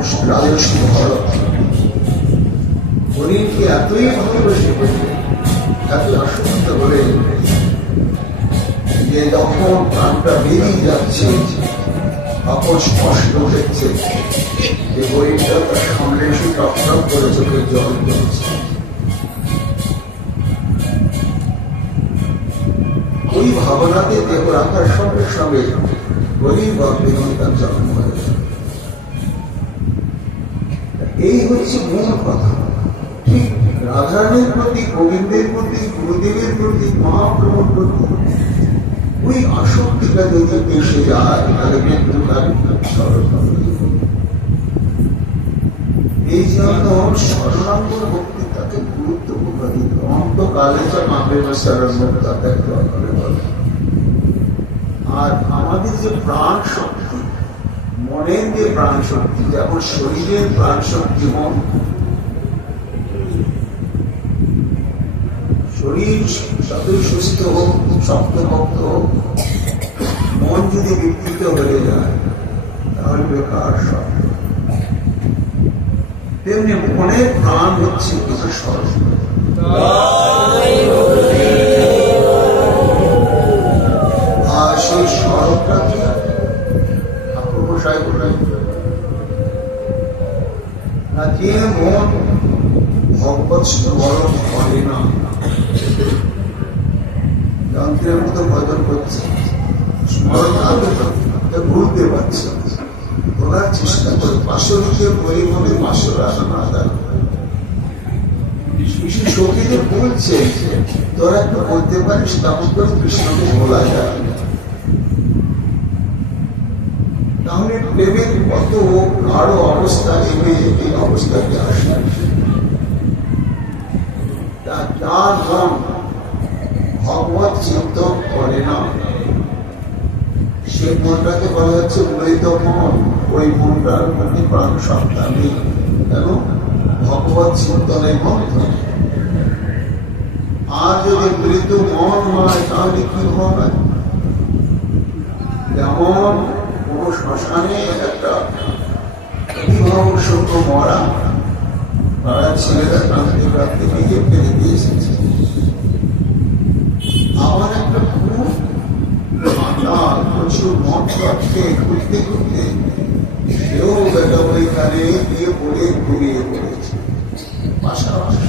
রাজস্ব ভরত হরিণকে এতই ভালোবেসে এত আসক্ত করে যে যখন প্রাণটা বেরিয়ে যাচ্ছে তখন স্পষ্ট দেখছে যে হরিণটা তার সামনে এসে টকটক করে চোখের জল দিচ্ছে। ওই ভাবনাতে দেহ রাখার সঙ্গে সঙ্গে হরিণ বা তার জন্ম হয়ে যায়। এই হচ্ছে মূল কথা। ঠিক রাধারানীর প্রতি, গোবিন্দের প্রতি, গুরুদেবের প্রতি, মহাপ্রভুর প্রতি ওই আসক্তিটা যদি এসে যায় তাহলে কিন্তু এই জন্য শরণাঙ্গ ভক্তি তাকে গুরুত্বপূর্ণ দিত। অন্তকালে যা মাপের শরণ তাকে বলে। আর আমাদের যে প্রাণ শক্তি, মনের যে প্রাণ শক্তি, যেমন শরীরের প্রাণ শক্তি মন, শরীর যতই সুস্থ হোক, শক্তভক্ত হোক, মন যদি বিকৃত হয়ে যায় তাহলে বেকার সব। তেমনি মনের প্রাণ হচ্ছে কিছু স্বরূপ। আর সেই স্বরূপটা কি ঠাকুর গোসাই বলেন না, যে মন ভগবৎ স্মরণ করে না, যন্ত্রের মতো ভজন করছে, স্মরণ ভুলতে পারছে, ওনার চেষ্টা করে পাশরকে পরিভাবে পাশর আনা দেয়। শিশু সখীদের বলছে তোরা একটু বলতে পারিস, তখন করে কৃষ্ণকে বলা যায়। তাহলে প্রেমের কত আরো অবস্থা নেমে এই অবস্থাকে আসে। যার মন ভগবত চিন্তন করে না, সে মনটাকে বলা হচ্ছে মৃত মন। ওই মনটার প্রতি প্রাণ সত্তা নেই, কেন? ভগবত চিন্তনের মন্ত্র। আর যদি মৃত মন হয় তাহলে কি হবে? যেমন কোন শ্মশানে একটা অভিভাবক সত্য মরা, তারা ছেলেরা ক্রান্তি প্রান্তি নিজে ফেলে দিয়ে এসেছে। আমার একটা খুব প্রচুর মন খেয়ে ঘুরতে ঘুরতে সেও বেটা ওইখানে গিয়ে পড়ে ঘুরিয়ে পড়েছে। পাশাপাশি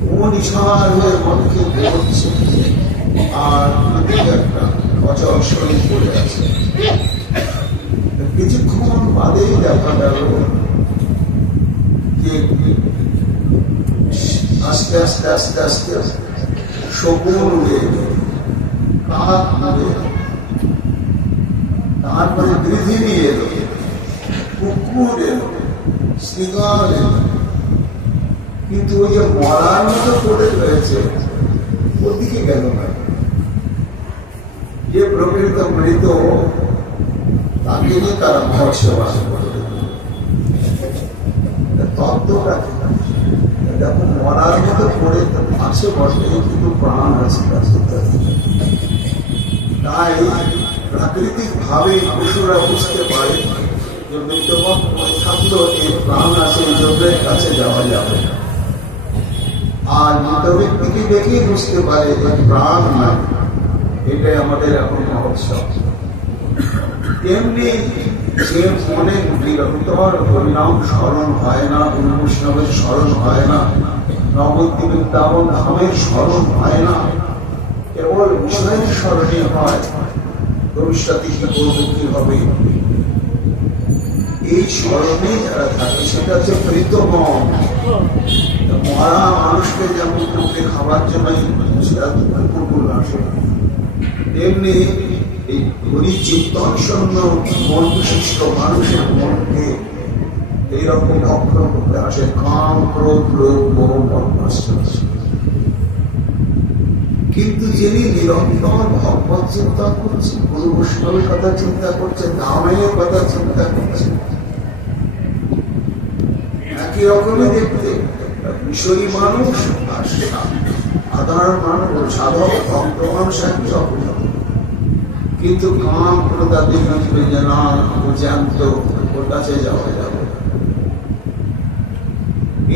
কোন ইশার হয়ে মনকে পড়ছে, আর একটা অচল শরীর পড়ে আছে। কিছুক্ষণ বাদেই দেখা গেল যে আস্তে আস্তে আস্তে আস্তে আস্তে শকুন উড়ে এলো, কাক উড়ে এলো, তারপরে গৃহিণী এলো, কুকুর এলো, শ্রীগাল এলো। কিন্তু ওই যে মরার মতো পড়ে রয়েছে ওদিকে গেল না। যে প্রকৃত মৃত তাকে নিয়ে তারা মহোৎসবাস করবে। তত্ত্বটা দেখো, মরার মতো পড়ে আছে বসে, কিন্তু প্রাণ আছে। তাই প্রাকৃতিক ভাবে পশুরা বুঝতে পারে যে মৃতবক থাকলেও এই প্রাণ আছে, এই জগের কাছে যাওয়া যাবে না। আর মৃত ব্যক্তিকে দেখেই বুঝতে পারে যে প্রাণ নাই। এটাই আমাদের এখন মহোৎসব। তেমনি যে মনে নিরন্তর হরিনাম স্মরণ হয় না, বৈষ্ণবের স্মরণ হয় না, নবদ্বীপ বৃন্দাবন ধামের স্মরণ হয় না, কেবল বিষয়ের স্মরণই হয়, ভবিষ্যতে কি করবে, কি হবে, এই স্মরণে যারা থাকে সেটা হচ্ছে মৃত মন। মরা মানুষকে যেমন মুখে খাবার জন্য কুকুর আসে, তেমনি এই হরিচিন্তন শূন্য মন বিশিষ্ট মানুষের মনকে এইরকম ভক্ত করতে আসে কাম, ক্রোধ, লোভ, মোহ, মদ। কিন্তু যিনি নিরন্তর ভগবত চিন্তা করছেন, গুরু বৈষ্ণবের কথা চিন্তা করছেন, ধামের কথা চিন্তা করছেন, একই রকমই দেখতে বিষয়ী মানুষ আর সাধারণ মানুষ, সাধক ভক্ত মানুষ একই রকম। কিন্তু কাম প্রদাদিন জ্যান্ত ওর কাছে যাওয়া যাবে।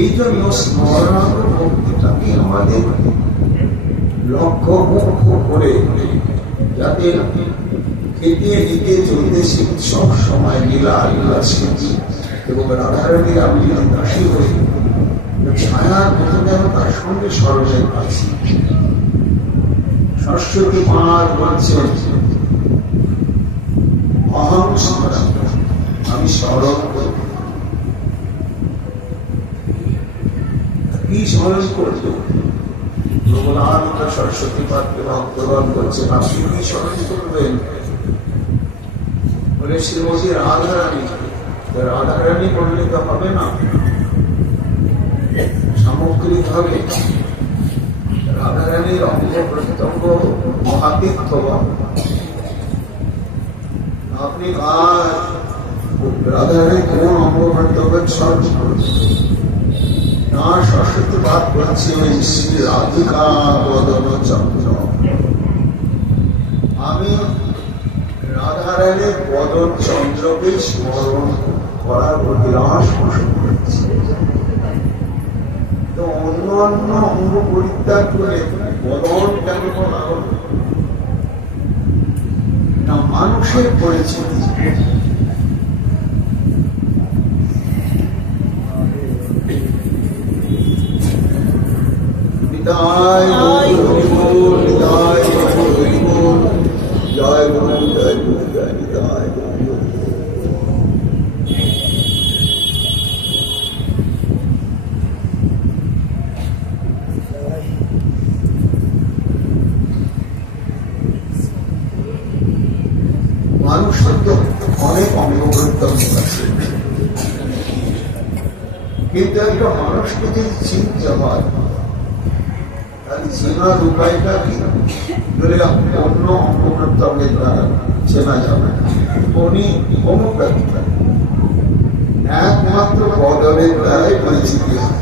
এই জন্য স্মরণ ভক্তিটাকে আমাদের লক্ষ্য করে যাতে খেতে নিতে চলতে শিখি, সব সময় লীলা লীলা শিখি এবং রাধারানীর আমি যদি দাসী হই ছায়ার মতো যেন তার সঙ্গে স্মরণে আছি। সরস্বতী মার বলছেন অহং স্মরণ, আমি স্মরণ করব। কি স্মরণ করবো? প্রবলানন্দ সরস্বতী পাত্রে ভক্তগণ করছেন আপনি কি স্মরণ করবেন? বলে শ্রীমতী রাধারানী। রাধারানী বললে তো হবে না, সামগ্রিক হবে। রাধারানীর অঙ্গ প্রত্যঙ্গ মহাতীর্থবান। আপনি আর রাধারানীর কোন অঙ্গ প্রত্যঙ্গের স্মরণ করবেন না? সরস্বতী পাঠ করছেন শ্রী রাধিকা বদন চন্দ্র। আমি রাধারানীর বদন চন্দ্রকে স্মরণ করার অভিলাষ পোষণ করছি। তো অন্য অন্য অঙ্গ পরিত্যাগ করে বদন কেন করা হল না? মানুষের পরিচিতি জয় গুরু জয় গুরু জয় গুরু জয় গুরু জয় জয় গুরু। মানুষের তো অনেক অঙ্গ প্রত্যঙ্গ আছে, কিন্তু একটা মানুষকে যদি চিনতে হয় চেনার উপায়টা কি? অন্য অঙ্গ প্রত্যঙ্গের দ্বারা চেনা যাবে না। উনি অমুক একমাত্র বদলের দ্বারাই পরিচিতি হয়।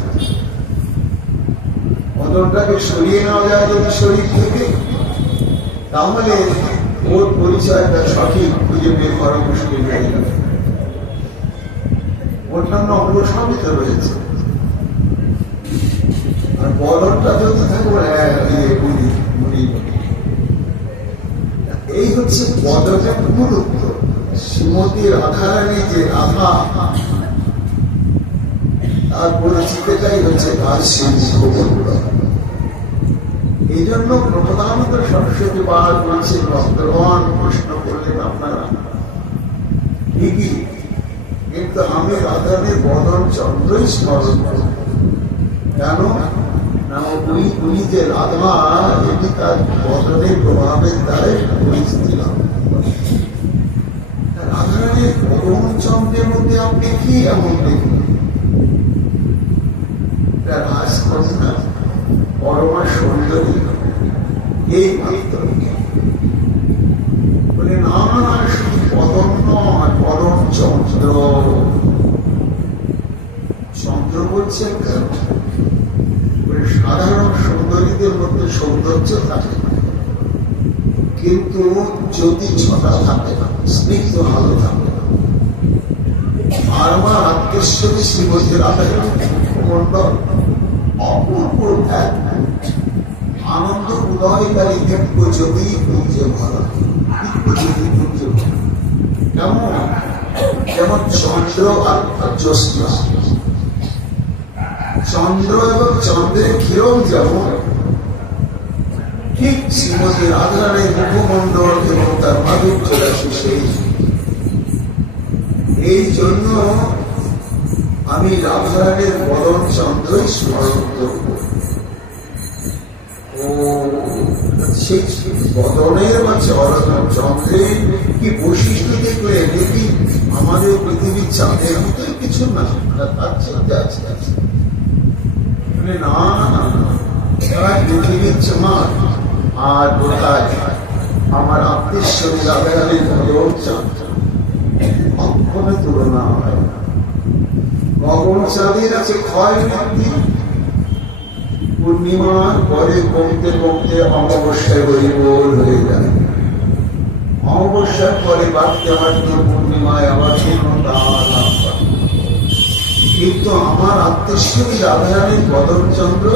বদলটাকে সরিয়ে নেওয়া যায় যদি শরীর থেকে, তাহলে ওর পরিচয়টা সঠিক খুঁজে বের করা মুশকিল হয়ে যাবে। অন্যান্য অঙ্গ সবই তো রয়েছে, আর বদলটা যদি থাকবো এই হচ্ছে বদলের গুরুত্ব। শ্রীমতী রাধারানী যে রাধা, তার পরিচিতিটাই হচ্ছে তার সিংহ। এই জন্য প্রধানত সরস্বতী পাঠ বলছে ভক্তগণ প্রশ্ন করলেন আপনারা ঠিকই, কিন্তু আমি রাধারানীর বদন চন্দ্রই স্মরণ করব। কেন না? উনি যে রাধা, এটি তার বদনের প্রভাবের দ্বারাই পরিচিতি লাভ। রাধারানীর বদন চন্দ্রের মধ্যে আপনি কি এমন দেখবেন? রাজকন্যা পরমা সুন্দরী, এই মাত্র বলে না না, শুধু বদন নয়, পরম চন্দ্র। চন্দ্র বলছেন কেন? সাধারণ সুন্দরীদের মধ্যে সৌন্দর্য থাকে, কিন্তু জ্যোতি ছটা থাকে না, স্নিগ্ধ আলো থাকে না। আর আমার আত্মেশ্বরী শ্রীমতী রাধারানী মন্ডল অপূর্ব এক আনন্দ উদয়কারী দিব্য জ্যোতি পুঞ্জে ভরা। জ্যোতি পুঞ্জ কেমন? যেমন চন্দ্র আর জ্যোৎস্না। চন্দ্র এবং চন্দ্রের কিরণ যেমন, ঠিক শ্রীমতী রাধারানীর মুখমণ্ডল এবং তার মাধুর্য রাশি সেই। এই জন্য আমি রাধারানীর বদন চন্দ্রই স্মরণ করব। ও সেই বদনের বা চন্দ্রের কি বৈশিষ্ট্য দেখলে দেখি আমাদের পৃথিবীর চাঁদের মতোই কিছু না, তার চিন্তা আছে। না না, পৃথিবীর চমাক আর কোথায় আমার আত্মেশ্বরী রাধারানীর বদন চন্দ্র অক্ষণে তুলনা হয়। গগন চাঁদের আছে ক্ষয় বৃদ্ধি, পূর্ণিমার পরে কমতে কমতে অমাবস্যায় হরিবোল হয়ে যায়। অমাবস্যার পরে বাড়তে বাড়তে পূর্ণিমায় আবার পূর্ণতা লাভ করে। কিন্তু আমার আত্মীয় রাধারানীর বদনচন্দ্র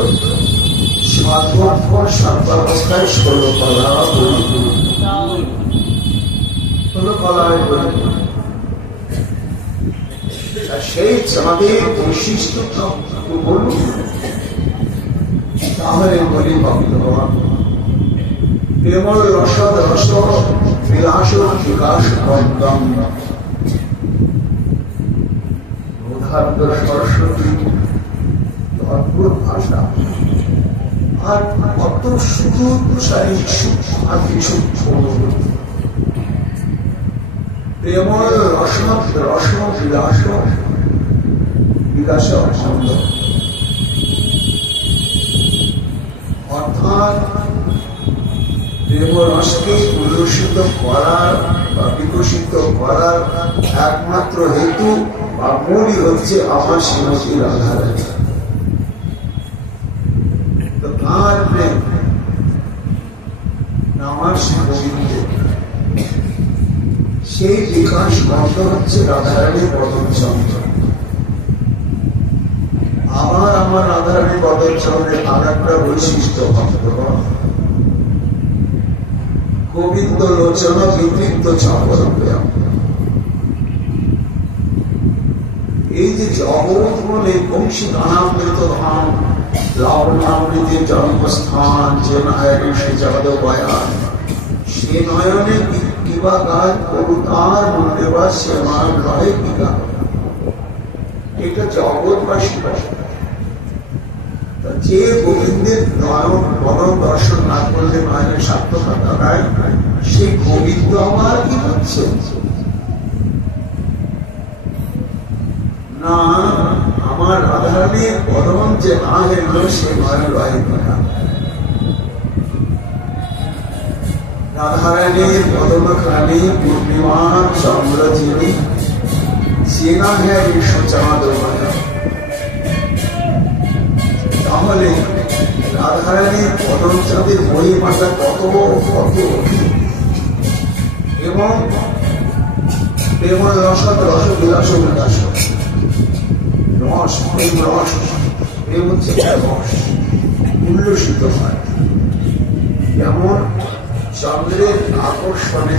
সর্বক্ষণ সর্বাবস্থায় 16 কলা পরিপূর্ণ, 16 কলায় পরিপূর্ণ। সেই চাঁদের বৈশিষ্ট্য বলুন, তাহলে বলি ভক্তগণ, প্রেমল রসদ রস বিলাস বিকাশ বন্দম বোধার্থ সরস্বতী অদ্ভুত ভাষা। আর কত সুদূরসারী আর সূক্ষ্ম প্রেমল রসদ রস বিলাস বিকাশ ছন্দ, অর্থাৎ প্রেম রসকে উল্লসিত করার বা বিকশিত করার একমাত্র হেতু বা মূলই হচ্ছে আমার শ্রীমতী রাধারানী। তো কার প্রেম? আমার শ্রী গোবিন্দ। সেই বিকাশ বন্ধ হচ্ছে রাধারানীর বদনচন্দ্র। আবার আমার রাধারানীর বদনচন্দ্রের আর একটা বৈশিষ্ট্য ভক্তগণ, গোবিন্দ লোচন বিবৃত চক্র। এই যে জগৎ বলে বংশী গানামৃত ধাম, লাবণামৃতের জন্মস্থান, যে নয়নে সে যাদব বয়ান, সে নয়নে কিবা গায় কবুতার মনে বা সে নয়ন রহে কিবা। এটা জগৎবাসী ভাষা। যে গোবিন্দের নয়ন বদন দর্শন না করলে নয়নের সার্থকতা নাই, সেই গোবিন্দ আমার কি হচ্ছে না? আমার রাধারানীর বদন যে না হেরল সে নয়ন রহে কিনা। রাধারানীর বদনখানি পূর্ণিমার চন্দ্র যিনি, চেনা হ্যাঁ বিশ্ব চাঁদ। তাহলে রাধারানীর বদনচাঁদের মহিমাটা কত কত, এবং প্রেম রসদ রস বিলাস বিলাস রস, প্রেম রস, প্রেম হচ্ছে রস উল্লসিত হয়। যেমন চন্দ্রের আকর্ষণে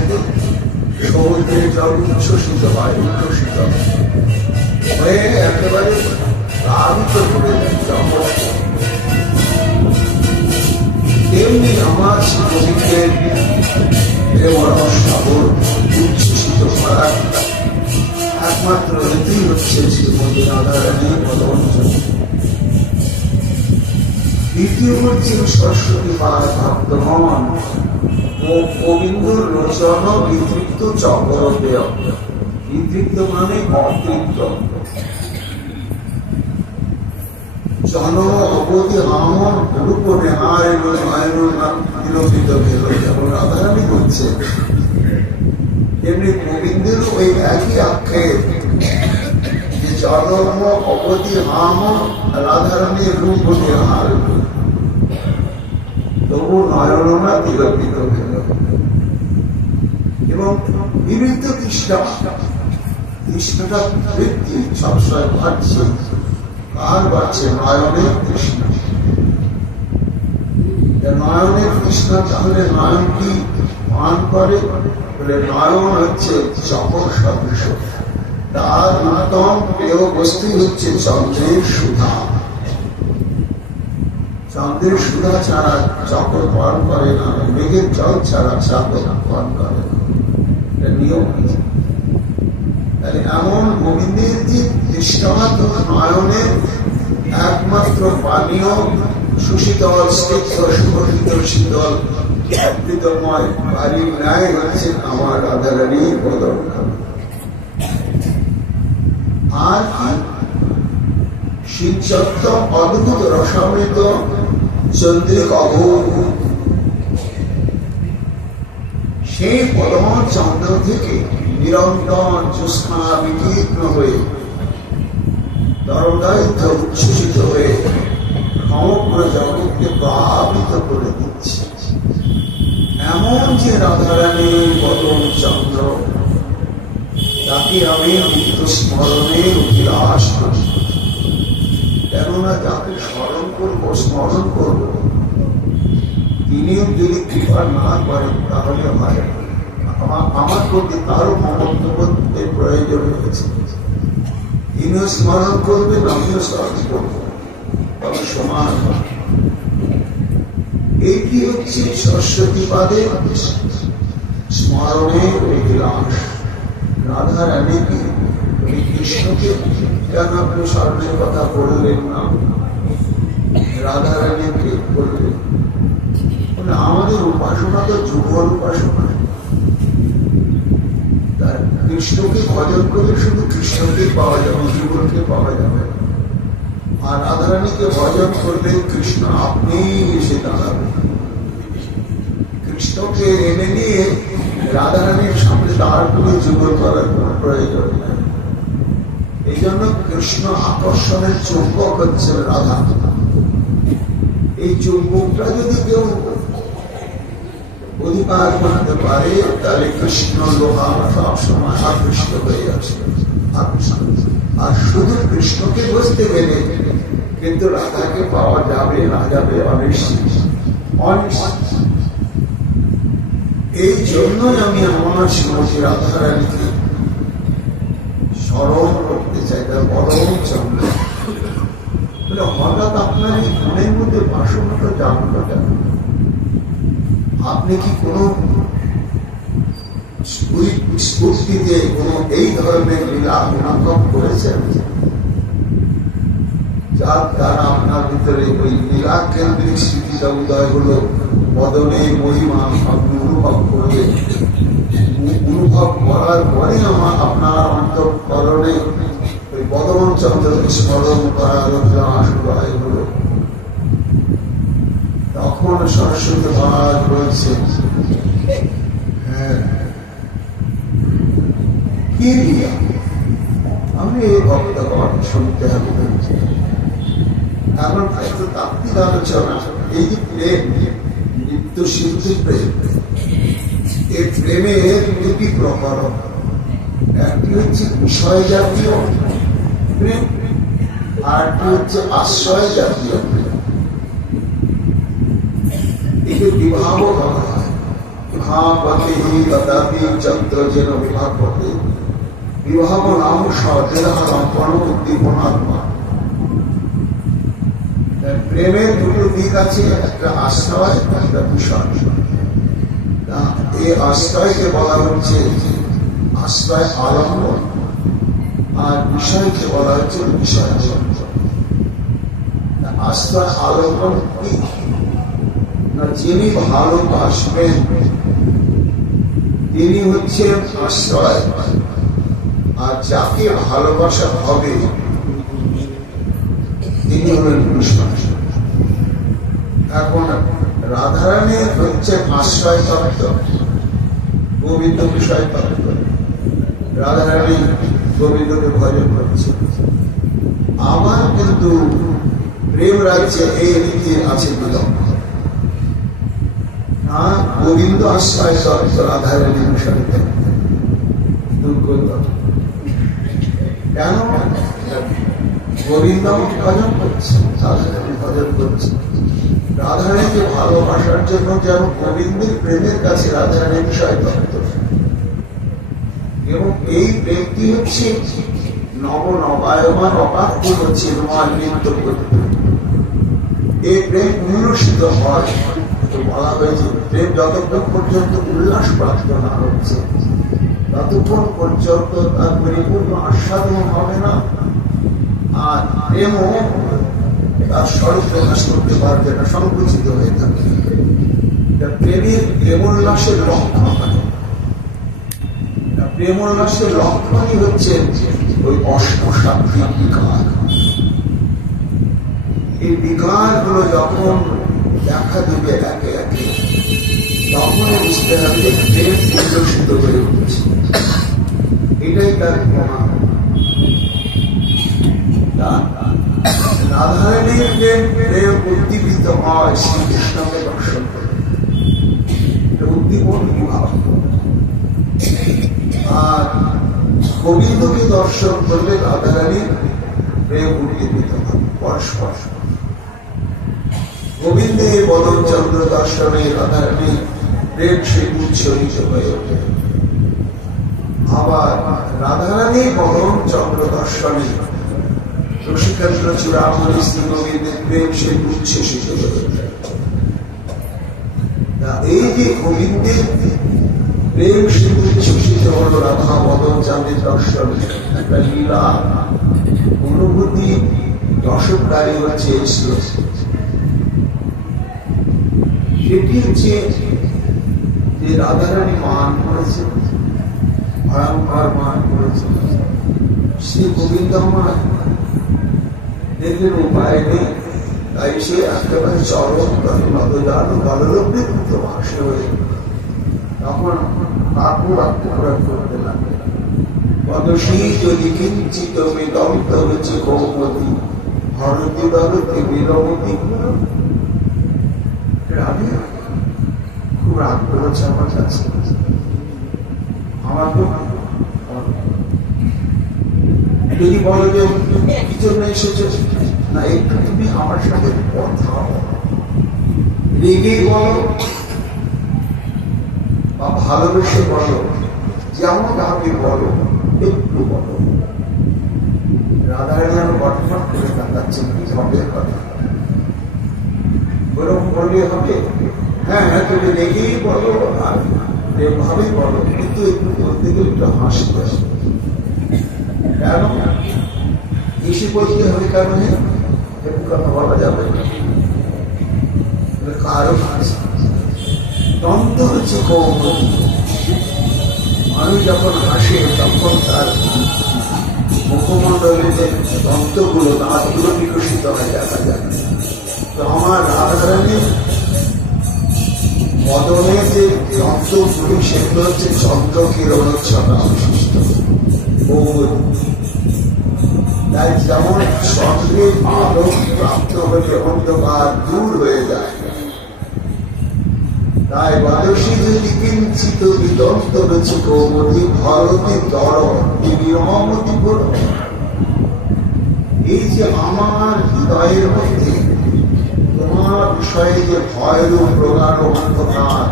সমুদ্রের জল উচ্ছ্বসিত হয়, উল্লসিত হয়ে একেবারে প্লাবিত করে দেয়। তেমনি আমার গোবিন্দের সাগর উচ্ছ্বসিত করার একমাত্র এতেই হচ্ছে শ্রীমতী রাধারানী বদনচন্দ্র। দ্বিতীয় হচ্ছে সরস্বতী পাদ ভক্তগণ ও গোবিন্দর লোচন বিতৃপ্ত চক্রদেয়। বিতৃপ্ত মানে অতৃপ্ত। জনম অবধি আমন রূপ নেহার নিরূপিত ভেল। যেমন রাধারানী করছে, তেমনি গোবিন্দের ওই একই আক্ষেপ যে জনম অবধি আমন রাধারানীর রূপ নেহার, তবু নয়নমা নিরূপিত ভেল। এবং বিবিধ তৃষ্ণা, তৃষ্ণাটা বৃদ্ধি সবসময় বাড়ছে। আর বাড়ছে নয়নের তৃষ্ণা। নয়নের তৃষ্ণা, তাহলে নয়ন কি পান করে? বলে নয়ন হচ্ছে চকর সদৃশ, তার উত্তম প্রিয় বস্তু হচ্ছে চন্দ্রের সুধা। চন্দ্রের সুধা ছাড়া চকর পান করে না, মেঘের জল ছাড়া চাকর পান করে না, এটা নিয়ম। এমন গোবিন্দের যে দৃষ্টান্ত নয়নের একমাত্র পানীয় সুশীতল স্নিগ্ধ সুগঠিত শীতল অমৃতময় বাড়ির ন্যায় হচ্ছে আমার রাধারানী বদনখানি। আর শীতসত্য অদ্ভুত রসামৃত চন্দ্রিক অঘোর, সেই পরমা চন্দ্র থেকে নিরন্তর জ্যোৎস্না বিতীর্ণ হয়ে তরঙ্গায়িত উচ্ছ্বসিত হয়ে সমগ্র জগৎকে প্লাবিত করে দিচ্ছে। এমন যে যে রাধারানী বদন চন্দ্র, তাকে আমি নিত্য স্মরণে অভিলাষ করি। কেননা যাকে স্মরণ করবো, স্মরণ করবো, তিনিও যদি কৃপা না করেন তাহলে আমার প্রতি তারও মমত্ব করতে প্রয়োজন রয়েছে। তিনিও স্মরণ করবেন, আমিও স্মরণ করবো, তবে সমান। এইটি হচ্ছে সরস্বতী পাদে স্মরণের অভিলাষ। রাধা রানীকে, কৃষ্ণকে কেন আপনি স্মরণের কথা বললেন না? রাধা রানীকে বললেন, আমাদের উপাসনা তো যুগল উপাসনা। কৃষ্ণকে ভজন করে শুধু কৃষ্ণকে পাওয়া যাবে, যুগলকে পাওয়া যাবে। আর রাধারানীকে ভজন করলে কৃষ্ণ আপনি এসে দাঁড়াবেন। কৃষ্ণকে এনে নিয়ে রাধারানীর সামনে দাঁড় করে যুগল করার কোন প্রয়োজন নেই। এই জন্য কৃষ্ণ আকর্ষণের চুম্বক হচ্ছে রাধা। এই চুম্বকটা যদি কেউ অধিকার করতে পারে, তাহলে কৃষ্ণ লোহা সবসময় আকৃষ্ট হয়ে আছে। আর শুধু কৃষ্ণকে বুঝতে গেলে কিন্তু রাধাকে পাওয়া যাবে না যাবে অনিশ্চিত। এই জন্যই আমি আমার শ্রীমতী রাধারানীকে স্মরণ করতে চাই, তার বদন চন্দ্র। হঠাৎ আপনার এই মনের মধ্যে বাসনাটা জানলো কেন? আপনি কি কোন স্ফূর্তিতে কোন এই ধরনের লীলা অনুভব করেছেন, যার দ্বারা আপনার ভিতরে ওই লীলা কেন্দ্রিক স্মৃতিটা উদয় হলো? বদনে মহিমা আপনি অনুভব করলেন, অনুভব করার পরে আপনার অন্তঃকরণে ওই বদন চন্দ্রকে স্মরণ করার অভ্যাস উদয় হলো। তখন সরস্বতী মহারাজ বলছে, হ্যাঁ কি দিয়া আমি এই ভক্তগণ শুনতে হবে। এখন একটু তাত্ত্বিক আলোচনা। এই যে প্রেম, নিত্য সিদ্ধি প্রেম, এই প্রেমের দুটি প্রকার। একটি হচ্ছে বিষয় জাতীয় প্রেম, আর একটি হচ্ছে আশ্রয় জাতীয় প্রেম। একে বিবাহ বলা হয়। বিবাহপতি তথাপি চন্দ্র যেন বিবাহপতি। বিবাহ নাম সদেহারম্পণ উদ্দীপনাত্মা। প্রেমের দুটো দিক আছে, একটা আশ্রয়, একটা বিষয়। এই আশ্রয়কে বলা হচ্ছে আশ্রয় আলম্বন, আর বিষয়কে বলা হচ্ছে বিষয় আলম্বন। আশ্রয় আলম্বন কি? যিনি ভালোবাসবেন তিনি হচ্ছেন আশ্রয়, আর যাকে ভালোবাসা হবে তিনি হলেন বিষয়। এখন রাধারানীর হচ্ছে আশ্রয় তত্ত্ব, গোবিন্দ বিষয় তত্ত্ব। রাধারানী গোবিন্দকে ভজন করছে। আবার কিন্তু প্রেম রাজ্যে এই রীতি আছে বিলম্ব। গোবিন্দ আশ্রয় তত্ত্ব, রাধারানী বিষয় তত্ত্ব। কেন? গোবিন্দ ভজন করছে, রাধারানী ভজন করছে। রাধারানীকে ভালোবাসার জন্য যেন গোবিন্দের প্রেমের কাছে রাধারানী বিষয় তত্ত্ব। এবং এই প্রেমটি হচ্ছে নবনবায়মান অপাকুল চিন্ময় নৃত্য করতে। এই প্রেম উল্লসিত হয়। বলা হয়েছে প্রেম যতক্ষণ পর্যন্ত উল্লাস প্রাপ্ত না হচ্ছে ততক্ষণ পর্যন্ত তার পরিপূর্ণ আস্বাদন হবে না, আর প্রেমও তার স্বরূপ প্রকাশ করতে পারবে না, সংকুচিত হয়ে থাকে। প্রেমের প্রেমোল্লাসের লক্ষণ হয়। প্রেমোল্লাসের লক্ষণই হচ্ছে ওই অষ্টসাত্ত্বিক বিকার। এই বিকার গুলো যখন দেখা দেবে একে একে, তখন বুঝতে হবে প্রেম উল্লসিত হয়ে উঠছে। এটাই তার প্রমাণ। রাধারানীর প্রেম উদ্দীপিত হয় শ্রীকৃষ্ণকে দর্শন করে। উদ্দীপন আর গোবিন্দকে দর্শন করলে রাধারানীর প্রেম উদ্দীপিত হয় পরস্পর। গোবিন্দের বদন চন্দ্র দর্শনে রাধারানী প্রেম সে উচ্ছ্বসিত হয়ে ওঠে। আবার রাধারানী বদন চন্দ্র দর্শনে রসিকেন্দ্র চূড়ামণি শ্রী গোবিন্দের প্রেম সে উচ্ছ্বসিত হয়ে ওঠে। এই যে গোবিন্দের প্রেম সে উচ্ছ্বসিত হল রাধা বদন চন্দ্রের দর্শন, একটা লীলা অনুভূতি রসকারী হচ্ছে এই শ্লোক। সেটি হচ্ছে যে রাধারানী মান করেছে, ভয়ঙ্কর মান করেছে। শ্রী গোবিন্দ দেখলেন উপায় নেই, তাই সে একেবারে চরম নদজান বললবৃত্ত ভাষে হয়ে তখন কাকু আত্মপ্রয়োগ করতে লাগবে। পদশী যদি কিঞ্চিত দন্ত হচ্ছে কৌমতি ভরতি দলতে বিরমতি। খুব রাগ করেছে আমার কাছে, আমার যদি বলো যে কি জন্য এসেছে, না একটু তুমি আমার সাথে কথা রেগে বলো বা ভালোবেসে বলো, যেমন আপনি বলো একটু বলো। রাধারানী যেন বটফট করে তাকাচ্ছেন কি হবে কথা, ওরকম বললে হবে? হ্যাঁ হ্যাঁ তুমি রেগেই বলো আর এভাবেই বলো, কিন্তু একটু বলতে গেলে একটু হাসতে আসে। কেন এসে বলতে হবে? কেন একটু কথা বলা যাবে না, কারণ দ্বন্দ্ব হচ্ছে কৌমতি। মানুষ যখন হাসে তখন তার মুখমণ্ডলের যে দন্তগুলো দাঁতগুলো বিকশিত হয় দেখা যায়। তো আমার রাধারানীর বদনের যে দন্তগুলি সেগুলো হচ্ছে চন্দ্র কিরণোচ্ছটা বিশিষ্ট। তাই যেমন চন্দ্রের আলো প্রাপ্ত হলে অন্ধকার দূর হয়ে যায়, তাই বাদশী যদি কিঞ্চিত বিদন্ত রয়েছে কৌমতি ভরতি দর বিরমতি বল। এই যে আমার হৃদয়ের মধ্যে তোমার বিষয়ে যে ভয়রূপ প্রগাঢ় অন্ধকার,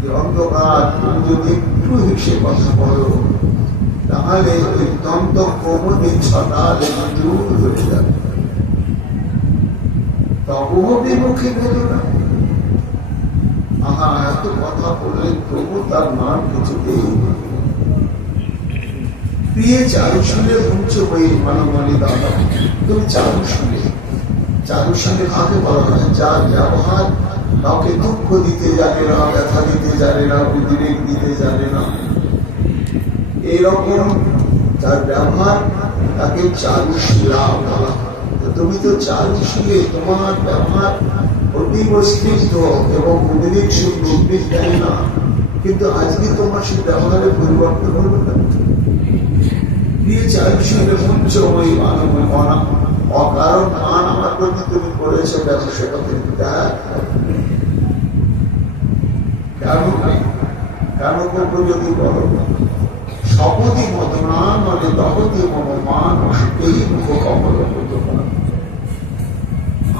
যে অন্ধকার তুমি যদি একটু হিসেবে কথা বলো তাহলে ওই দন্ত কৌমতির ছটা দূর হয়ে যাবে। তবুও বিমুখী বেদনা। এত কথা বললে তবু তার মান কিছুতেই প্রিয় চারুশীলে উচ্চ বই মানবী দাদা, তুমি চারুশীলে কাকে বলা হয়? যার ব্যবহার কাউকে দুঃখ দিতে জানে না, ব্যথা দিতে জানে না, উদ্বেগ দিতে জানে না, এইরকম যার ব্যবহার তাকে চারুশীলা বলা হয়। তুমি তো চারুশীলে, তোমার ব্যবহার অতীব স্নিগ্ধ এবং উদ্বেগ শুদ্ধ, উদ্বেগ দেয় না, কিন্তু আজকে তোমার সেই ব্যবহারে পরিবর্তন হলো না। প্রিয় চারুশীলে উচ্চ ওই মানবী মনা অকারণ মান আমার প্রতি তুমি করেছো ব্যবসা কেন করবো যদি বলো? শপথি মদমান মানে দহতি মম মান এই মুখ কমল হতো।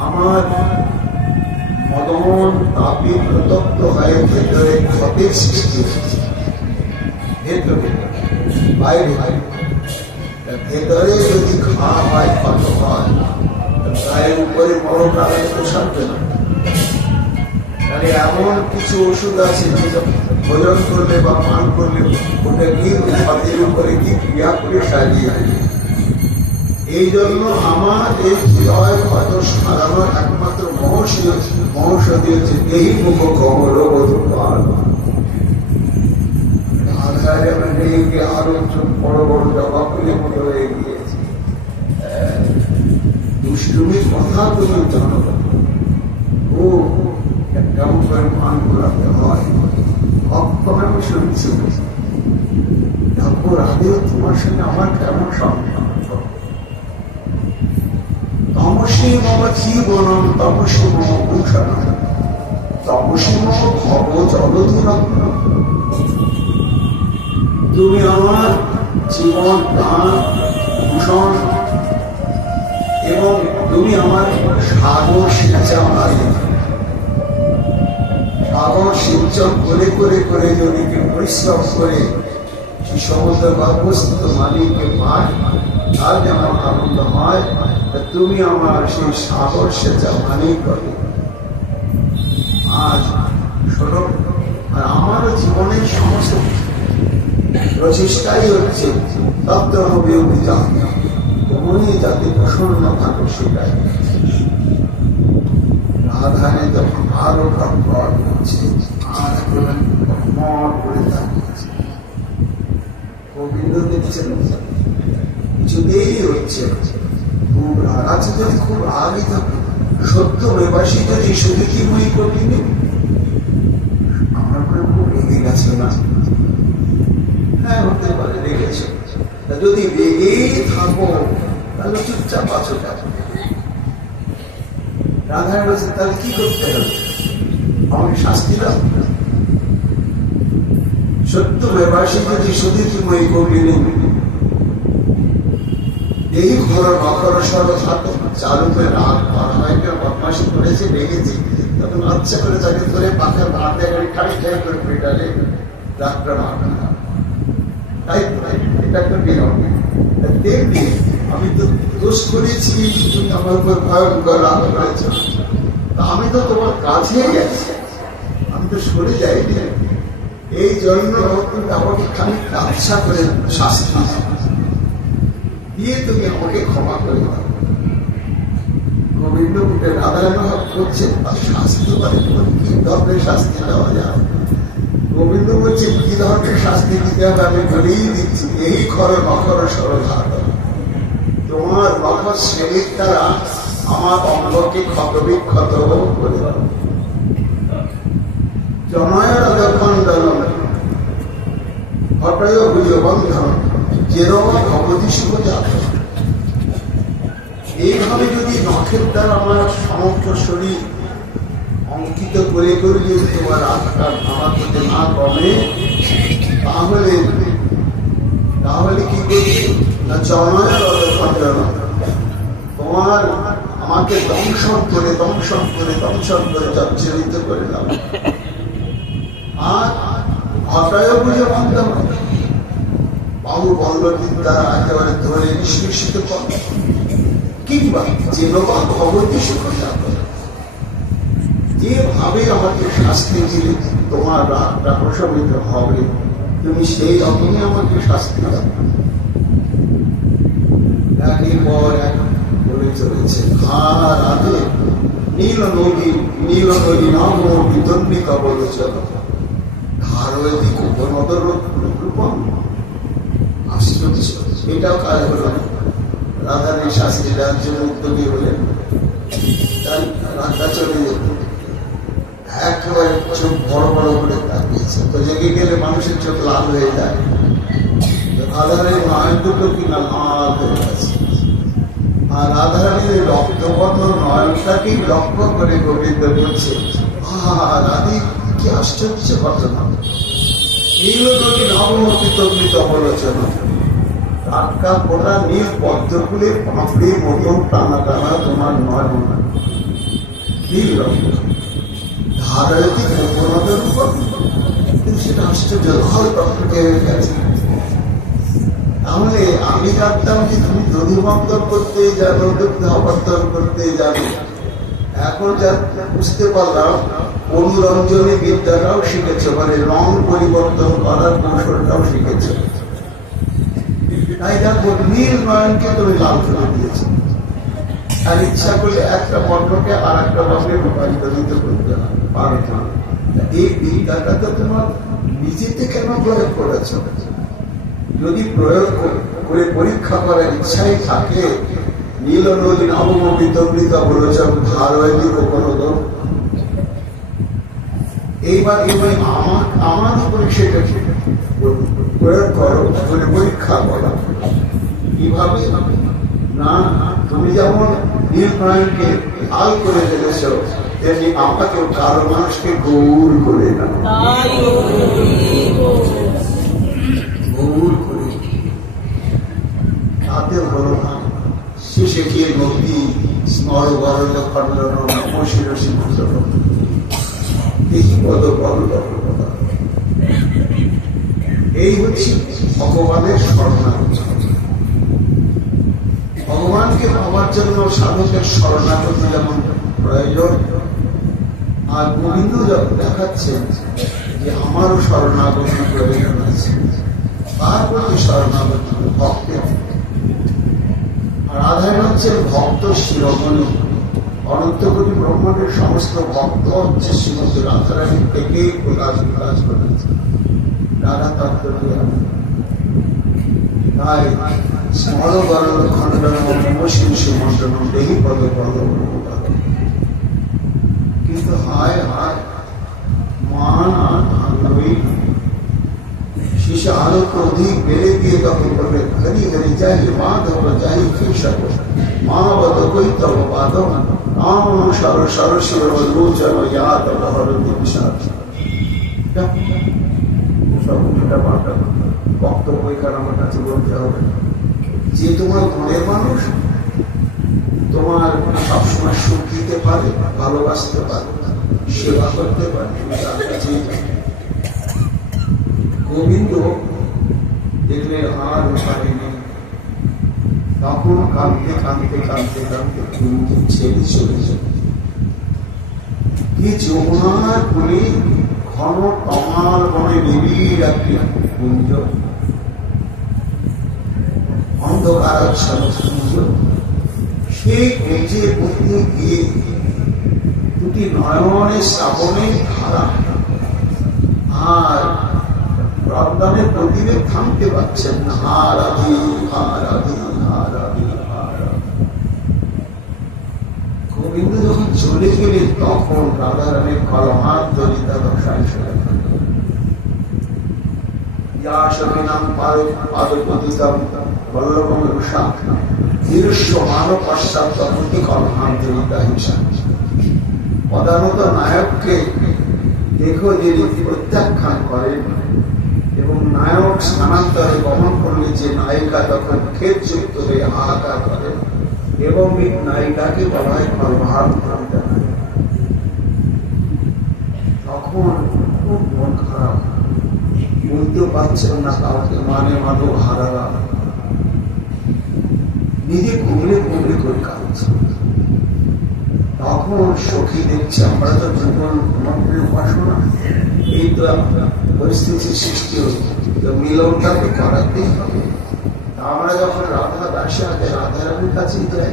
আমার মদন তাপে প্রতপ্ত হয়ে ভেতরে ক্ষতের সৃষ্টি হচ্ছে, ভেতরে বাইরে ভেতরে যদি খাওয়া হয় ক্ষত হয়, গায়ের উপরে মরণ লাগালে তো সারবে না। তাহলে এমন কিছু ওষুধ আছে যে ভোজন করলে বা পান করলে ওটা গিয়ে ক্ষতের উপরে কি ক্রিয়া করে সারিয়ে দেবে। এই জন্য আমার এই হৃদয় ক্ষত সারানোর একমাত্র মহৌষধি হচ্ছে এই মুখ কমল বোধ। আধারে আমরা গিয়ে আরো বড় বড় জবাবগুলির মতো হয়ে গিয়েছে। দুষ্টুমির কথা তুমি জানো, ও কেমন করে মান করাতে হয় অক্ষণ আমি শুনছি। তারপর আগেও তোমার সঙ্গে আমার কেমন সম্পর্ক। তমসী মম জীবনম তমসী মম ভূষণম তমসী মম ভব জলধুরম। তুমি আমার জীবন, প্রাণ, ভূষণ এবং তুমি আমার সাগর সিঞ্চন সাগর সিঞ্চন করে করে করে যদি কেউ পরিশ্রম করে সেই সমুদ্র গর্ভস্থ মালিককে পায়, তার যেমন আনন্দ হয়, তুমি আমার সেই সাগর সেচা মালিক করে। আজ শোনো, আর আমারও জীবনের সমস্ত প্রচেষ্টাই হচ্ছে তত্ত্ব হবে অভিযান, তুমি যাতে প্রসন্ন থাকো সেটাই। রাধানে যখন আরো কটকট করছে, আর মর করে থাকিয়েছে, গোবিন্দ দেখছেন কিছুতেই হচ্ছে খুব রাগ আছে। যদি খুব রাগই থাকে, সত্য বেবাসী যদি শুধু কি মই কঠিন, আমার খুব রেগে গেছে না? হ্যাঁ, হতে পারে রেগেছে। যদি রেগেই থাকো তাহলে চুপচাপ আছো। রাধার বলছে তাহলে কি করতে হবে? আমাকে শাস্তি দাও। সত্য বেবাসী যদি শুধু কি মই কঠিন, এই ঘর নকর সরো থাকো চালু করে রাগ বদমাসি করেছে, রেগেছে, তখন আচ্ছা করে তাকে ধরে পাখার মাঠে ঠাই ঠাই করে পেটালে রাগটা মারবে না। তাই এটা একটা বিরোধ। তেমনি আমি তো দোষ করেছি, তুমি আমার উপর ভয়ঙ্কর রাগ করেছ, আমি তো তোমার কাছে গেছি, আমি তো সরে যাইনি। এই জন্য তুমি আমাকে খানিকটা আশা করে শাস্তি দিয়ে তুমি আমাকে ক্ষমা করে দাও। গোবিন্দ রাধারায়ণ করছে শাস্তি করে, কি ধরনের শাস্তি দেওয়া যায়? গোবিন্দ বলছে কি ধরনের শাস্তি দিতে হবে আমি বলেই দিচ্ছি। এই খর নখর সরধার, তোমার নখর শ্রেণীর দ্বারা আমার অঙ্গকে ক্ষত বিক্ষত করে দাও। জনয়ের খণ্ডন হটয় বুঝ বন্ধন যেরকম ভগবতী শুভ জাত। এইভাবে যদি নখের দ্বারা আমার সমগ্র শরীর অঙ্কিত করে করে যদি তোমার আত্মা আমার প্রতি না কমে, তাহলে কি করবে না? জনয়ের খণ্ডন, তোমার আমাকে দংশন করে দংশন করে দংশন করে জর্জরিত করে দাও। আর হটায় বুঝে বন্ধন, বাহু বল্লভীর দ্বারা একেবারে ধরে নিষ্কৃষিত কর, কিংবা যেভাবে ভগবতী সুখতা যেভাবে আমাকে শাস্তি দিলে তোমার রাগটা প্রশমিত হবে, তুমি সেই রকমই আমাকে শাস্তি দাও। একের পর এক বলে চলেছে, রাধে নীল নদী নাম বিতন্বিত বলেছিল ধারয়িক উপনদর রূপম। আশ্চর্য, এটাও কাজ হল না। রাধার শাস্তি দেওয়ার জন্য উদ্যোগী হলেন, তাই রাধা চলে যেত, একেবারে চোখ বড় বড় করে তাকিয়েছে। তো জেগে গেলে মানুষের চোখ লাল হয়ে যায়। রাধারের নয়ন দুটো কিনা লাল হয়ে গেছে, আর রাধারানীর রক্তবর্ণ নয়নটাকেই লক্ষ্য করে গোবিন্দ বলছে, রাধি কি আশ্চর্য ঘটনা! নীল নদী নবমৃত অবলোচনা, টাটকা ফোটা নীল পদ্মফুলের পাঁপড়ির মতন টানা টানা তোমার নয়ন, নীল রক্ত ধারায়িক উপনদের উপর। কিন্তু সেটা আশ্চর্য, লাল রক্তকে হয়ে গেছে। তাহলে আমি জানতাম যে তুমি দধি বন্তন করতে জানো, দুগ্ধ অবর্তন করতে জানো। এখন যা বুঝতে পারলাম, অনুরঞ্জনী বিদ্যাটাও শিখেছ, মানে রং পরিবর্তন করার কৌশলটাও শিখেছ। তাই দেখো নীল নয়নকে তুমি লাল করে দিয়েছ, আর ইচ্ছা করলে একটা বর্ণকে আর একটা বর্ণে রূপান্তরিত করতে পারো না। এই বিদ্যাটা তো তোমার নিজেতে কেন প্রয়োগ করেছ? যদি প্রয়োগ করে পরীক্ষা করার ইচ্ছাই থাকে, নীল নদী নবমৃত বলেছেন ধারয়িক উপনদ, এইবার আমার উপরে সেটা প্রয়োগ করো, করে পরীক্ষা করো। কিভাবে না, তুমি যেমন নীল নয়নকে লাল করে ফেলেছ, তেমনি আমাকে কারো মানুষকে গৌর করে নাও। ভুল করে তাতে হলো না। শেষে কে নদী স্মর গরল খণ্ডন নম শিরসি মুদ্রণ দেখি পদ বল। এই হচ্ছে ভগবানের শরণাগতি। ভগবানকে পাওয়ার জন্য সাধকের শরণাগতি যেমন প্রয়োজন, আর গোবিন্দ যখন দেখাচ্ছেন যে আমারও শরণাগতি প্রয়োজন আছে, তার প্রতি শরণাগতি ভক্তের। আর রাধারানী হচ্ছেন ভক্ত শিরোমণি। অনন্তকোটি ব্রহ্মাণ্ডের সমস্ত ভক্ত হচ্ছে শ্রীমতী রাধারানী থেকেই প্রকাশ করেছে। রাধা তত্ত্ব তাই স্মর গরল খণ্ডন শিশু মন্ডন দেহি পদ পদ। কিন্তু হায় হায় মান আনবই শিশু আরো অধিক বেড়ে গিয়ে তখন বলবে হরি হরি যাই মাধব যাই কৃষক মা বদ কই তব বাধব রাম সর সর শির লোচন ইয়া তব হরতি বিষাদ। বক্তব্য এখানে আমার কাছে বলতে হবে যে তোমার মনের মানুষ, তোমার সবসময় সুখ দিতে পারে, ভালোবাসতে পারে, সেবা করতে পারে, তার কাছে গোবিন্দ দেখলে আর পারেনি। তখন কাঁদতে কাঁদতে কাঁদতে কাঁদতে কুঞ্জ ছেড়ে চলে যায়। কি যমুনার কুলে ঘন তমাল বনে নিবিড় একটি কুঞ্জ, অন্ধকার কুঞ্জ। সেই কুঞ্জের মধ্যে গিয়ে দুটি নয়নের শ্রাবণের ধারা আর রমদানের প্রতিবেদ থামতে পারছেন না। হারাধি হারাধি হারাধি হারাধি। গোবিন্দ যখন চলে গেলেন তখন রাধারানীর কলমার দলিতা দশায় চলে নাম পাদপতিতম বল্লভম রুষা নিরস্ব মানব পশ্চাৎ প্রতি কলমার দলিতা হিংসা। প্রধানত নায়ককে দেখো যিনি প্রত্যাখ্যান করেন এবং নায়ক স্থানান্তরে গমন করলে যে নায়িকা তখন খেদযুক্ত হয়ে হাহাকার করে এবং এই নায়িকাকে বলা হয় কলমার দলিতা। তখন খুব মন খারাপ, বলতেও পারছেন না কাউকে, মানে মাধব হারারা নিজে কুমড়ে কুমড়ে করে কাঁদছে। তখন সখী দেখছে আমরা তো জীবন মন্ত্রের উপাসনা, এই তো পরিস্থিতির সৃষ্টি হচ্ছে, তো মিলনটা তো করাতেই হবে। আমরা যখন রাধা দাসে আগে রাধারানীর কাছেই যাই,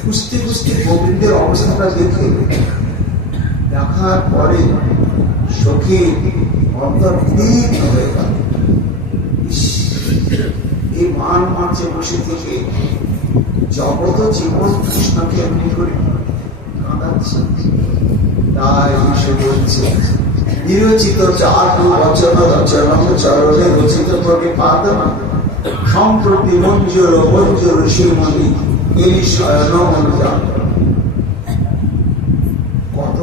খুঁজতে খুঁজতে গোবিন্দের অবস্থাটা দেখে দেখার পরে সখী অন্তর্দীপ হয়ে গেল। এই মান মাঝে বসে থেকে জগত জীবন কৃষ্ণকে এমনি করে কাঁদাচ্ছে। তাই সে বলছে বিরচিত চাটু বচন রচন চরণে রচিত প্রতিপাদন সম্প্রতি মঞ্জুর মঞ্জুর শিরমণি এই শয়ন মঞ্জান। কত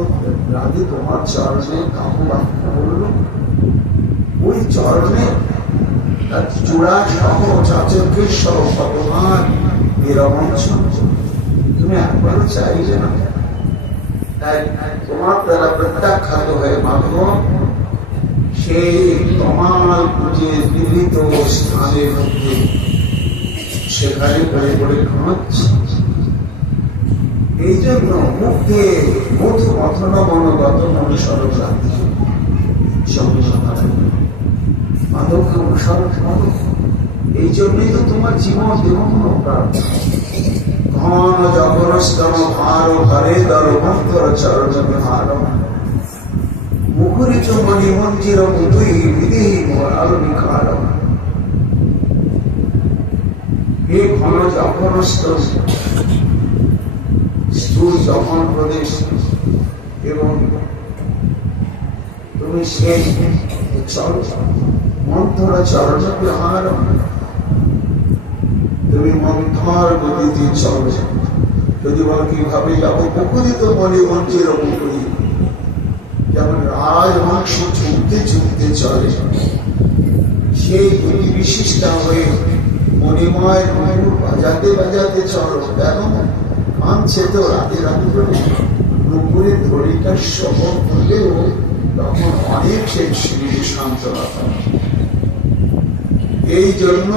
রাধে তোমার চরণে কামবাক্য বলল, ওই চরণে তার চূড়া সহ চাচকের সহ ভগবান নিরবঞ্চ তুমি একবারও চাইলে না। তাই তোমার দ্বারা প্রত্যাখ্যাত হয়ে মাধব সেই তমাল পুজে বিহিত স্থানের মধ্যে সেখানে পড়ে পড়ে ঘুমাচ্ছে। এই জন্য মুখে মধু মথন মনোগত অনুসরণ রাখতে মাধবকে অনুসরণ করো। এই জন্যই তো তোমার জীবন দেবন ঘন জগরস্তম ভার হরে দর মন্তর চরণ বিহার মুখরিচ মণি মঞ্জির মুধুই বিদেহী মোরাল বিকার। হে ঘন জগরস্ত স্থূল যখন প্রদেশ এবং তুমি সেই চল মন্থর চরণ বিহার, তুমি মন্থর গতিতে চল। যদি বল কিভাবে যাবো, মুখরিত মনে মঞ্চের মুখরি যেমন রাজবংশ ঝুঁকতে ঝুঁকতে চলে, সেই গতি বিশিষ্টা হয়ে মণিময় বাজাতে বাজাতে চলো। দেখো মানছে তো রাতে রাতে করে নুপুরের ধরিটা শবর করলেও তখন অনেক সেই শরীরে সান্ত্বনা পায়। এই জন্য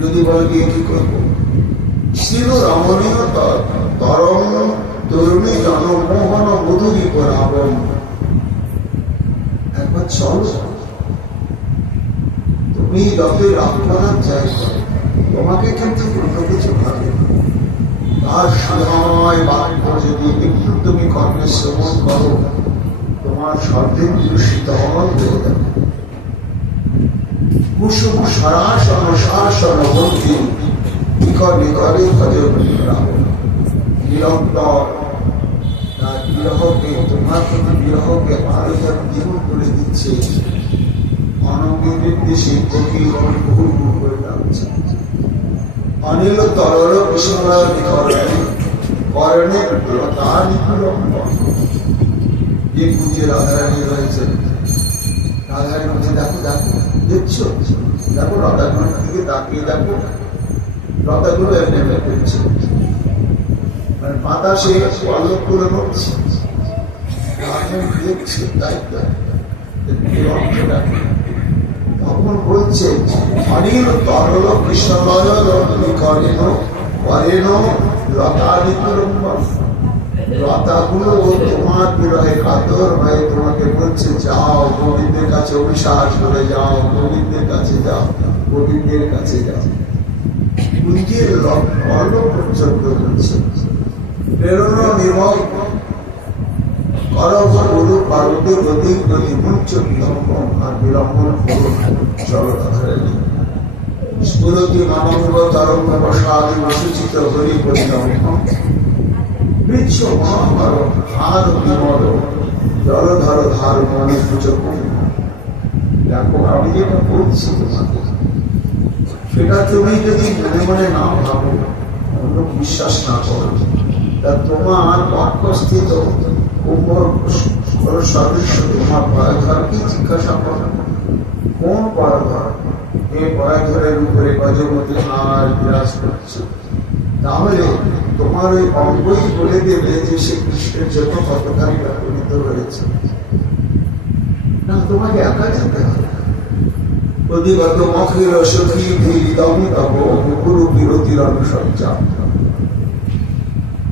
যদি বলে কি করবো, শিব রমণীয় তরঙ্গ তরুণী জনমোহন মধুরী পরাবন। একবার চলো, তুমি যতই লাভ করার চাই তোমাকে কিন্তু অন্য কিছু ভাবে তার সময় বাক্য যদি একটু তুমি কর্মে শ্রবণ করো, তোমার সর্বেন্দ্রিয় শীতল হয়ে যাবে। কুসুম সরাসন শাসন বন্ধু নিকটে করে নিরন্তর তার বিরহকে, তোমার প্রতি বিরহকে আরো যেন দ্বিগুণ করে দিচ্ছে। অনবির্দেশে কোকিল ঘুর ঘুর করে ডাকছে। অনিল তরল বিষয় করণে তার যে পুজো রাধারানী রয়েছে, রাধারানী বলছে দেখো দেখো দেখছো, দেখো রাধারানীর দিকে তাকিয়ে দেখো, লতাগুলো এমনি এমনি করছে, মানে বাতাসে পল্লব করে নড়ছে, দেখছে তাই তখন বলছে অনিল তরল কৃষ্ণলয় করেন করেন লতাদিতরম্বর। লতাগুলো তোমার বিরহে কাতর হয়ে তোমাকে বলছে যাও গোবিন্দের কাছে অভিশাস করে যাও, গোবিন্দের কাছে যাও, গোবিন্দের কাছে যাও। কুঞ্জের লক্ষ্য পর্যন্ত বলছে প্রেরণা নির্ভর করু পার্বতী গতি গতি মুচ্চ বিলম্বন আর বিলম্বন করুন চলো রাধারানী। স্ফুরতি মানব তরঙ্গ প্রসাদী বসুচিত হরি পরিলম্বন বৃক্ষ মনোহর হার বিমল জলধর ধার মনে পুজো করি। দেখো আমি যেটা বলছি তোমাকে সেটা তুমি যদি মনে মনে না ভাবো, অন্য বিশ্বাস না করো, তা তোমার বাক্যস্থিত সদস্য তোমার পরাধরকে জিজ্ঞাসা করো কোন পরাধর এই পরাধরের উপরে গজপতি আর বিরাজ করছে, তাহলে তোমার ওই অঙ্গই বলে দেবে যে সে কৃষ্ণের জন্য কতখানি ব্যবহৃত হয়েছে। না, তোমাকে একা যেতে হবে। প্রতিগত মখের সখী দম তব গুরু বিরতির অনুসজ্জা।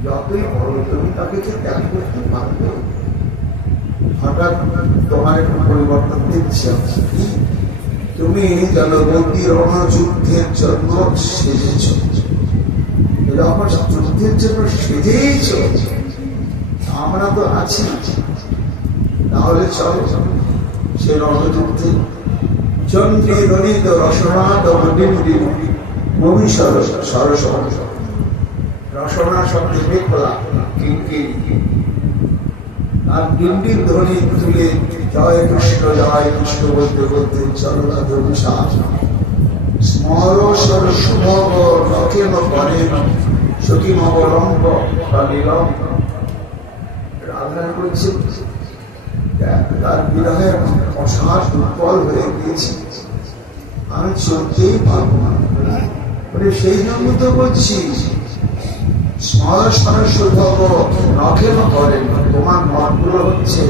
যতই বড় তুমি তাকে যে ত্যাগ করতে পারবে। হঠাৎ তোমার একটু পরিবর্তন দিচ্ছে, তুমি জনগতির রণযুদ্ধের জন্য সেজেছ, যখন যুদ্ধের জন্য সেজেইছ আমরা তো আছি, তাহলে চলো সে রণযুদ্ধে চন্দ্রী রণিত রসনা ডিন্ডি নবী সরস রসনা শব্দে মেঘলা কিঙ্কিরি আর ডিন্ডির ধ্বনি তুলে জয় কৃষ্ণ বলতে বলতে চলো অভিশাস স্মর সর শুভ লক্ষেম করেন সখী অবলম্ব বা বিলম্ব। রাধা করছে তার বিরহের অসার দুর্বল হয়ে গিয়েছি, আমি চলতেই পারবো না, সেই জন্য তো বলছি স্মর সরস্বত নখেম করেন। তোমার মতগুলো হচ্ছে